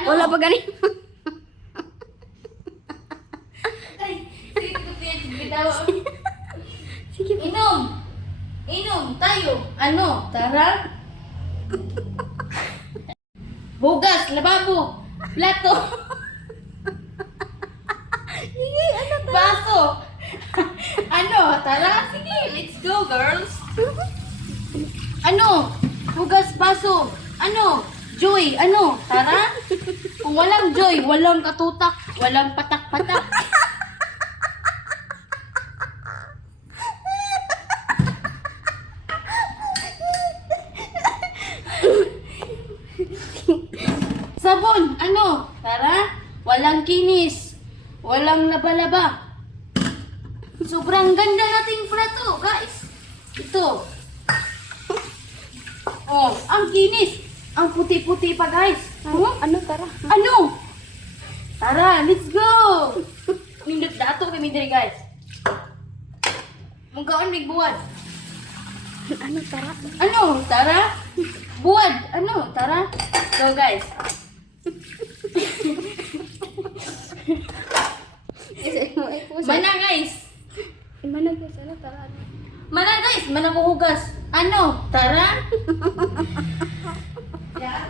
Ano? Wala pa ganin. Ay, sige ko bitaw. Sige. Inom. Inom tayo. Ano? Tara. Hugas, lababo, plato. Sige, ano to? Baso. Ano? Tara. Sige, let's go, girls. Ano? Hugas, baso. Ano? Joy, ano? Tara. Kung walang joy, walang katutak, walang patak-patak. Sabon, ano? Tara. Walang kinis. Walang laba-laba. Sobrang ganda nating plato, guys. Ito. Oh, ang kinis. Ang puti-puti pa, guys. Ano, tara. Ano? Tara, let's go! Mindot dato kami diri, guys. Mungkaon mig buwad. Ano, tara. Ano? Tara? Buwad. Ano? Tara? Go, guys. Mana, guys. Mana guys, ano, tara. Mana, guys. Mana ko hugas. Ano? Tara? Yan.